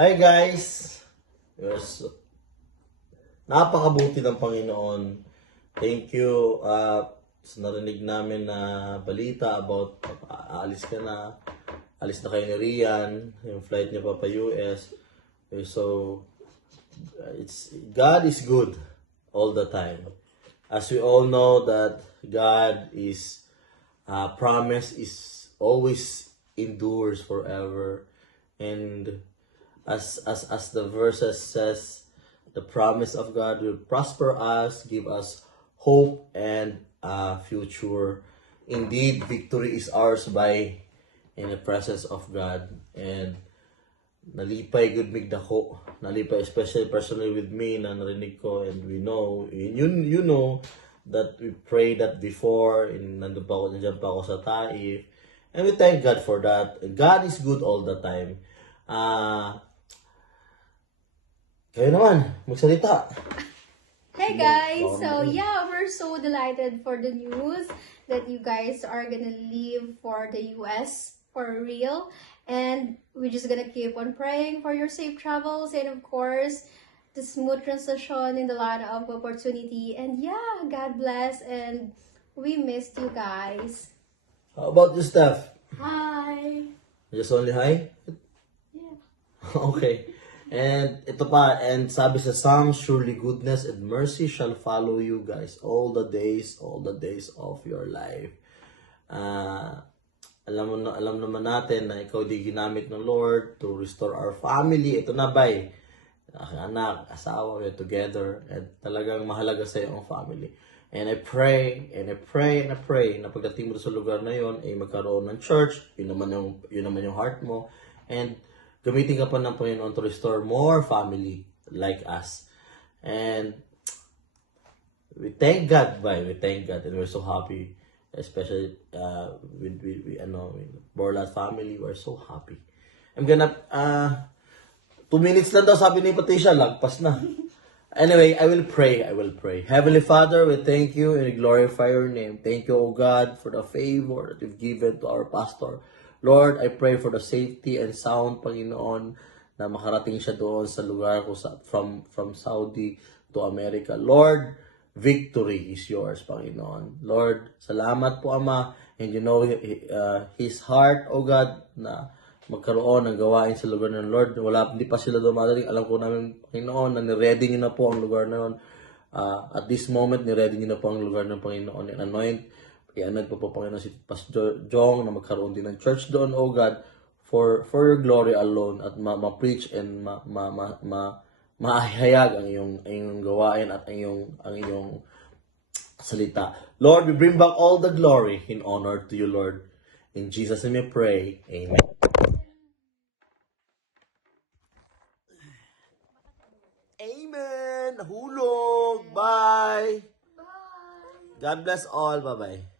Hi guys! Yes, napakabuti ng Panginoon. Thank you sa narinig namin na balita about aalis ka na. Alis na kayo ni Rian. Yung flight niya pa US. So, God is good all the time. As we all know that God is promise is always endures forever. And as the verses says, the promise of God will prosper us, give us hope and future. Indeed, victory is ours by in the presence of God. And nalipay good mig dako. Nalipay especially personally with me na narinig ko, and we know, you know that we prayed that before, and nandiyan pa ako sa Taif. And we thank God for that. God is good all the time. Kayo naman, magsalita. Hey guys! So yeah, we're so delighted for the news that you guys are gonna leave for the US for real. And we're just gonna keep on praying for your safe travels and of course, the smooth transition in the line of opportunity. And yeah, God bless and we missed you guys. How about you, Steph? Hi! Just only hi? Yeah. Okay. And ito pa, and sabi sa Psalms, surely goodness and mercy shall follow you guys all the days of your life. Alam naman natin na ikaw di ginamit ng Lord to restore our family. Ito na bay, anak, asawa, we're together, and talagang mahalaga sa iyo ang family. And I pray na pagdating mo sa lugar na yon ay magkaroon ng church. Yun naman yung heart mo, and gamitin ka pa ng Panginoon to restore more family like us. And we thank God, and we're so happy, especially with Borlat family. We're so happy. I'm gonna 2 minutes lang daw sabi ni Patricia, lagpas na. Anyway, I will pray. Heavenly Father, we thank you and we glorify your name. Thank you, O God, for the favor that you've given to our pastor. Lord, I pray for the safety and sound, Panginoon, na makarating siya doon sa lugar ko from Saudi to America. Lord, victory is yours, Panginoon. Lord, salamat po, Ama. And you know his heart, O God, na magkaroon ng gawain sa lugar ng Lord. Hindi pa sila dumadating. Alam ko namin, Panginoon, na niready niyo na po ang lugar na yun. At this moment, niready niyo na po ang lugar ng Panginoon. And anoint, i-anoint po Panginoon si Pastor Jong na magkaroon din ng church doon, oh God, for your glory alone, at ma-preach and mahayag ang iyong gawain at ang iyong salita. Lord, we bring back all the glory in honor to you, Lord. In Jesus' name we pray. Amen. Amen. Hulog. Bye. God bless all. Bye-bye.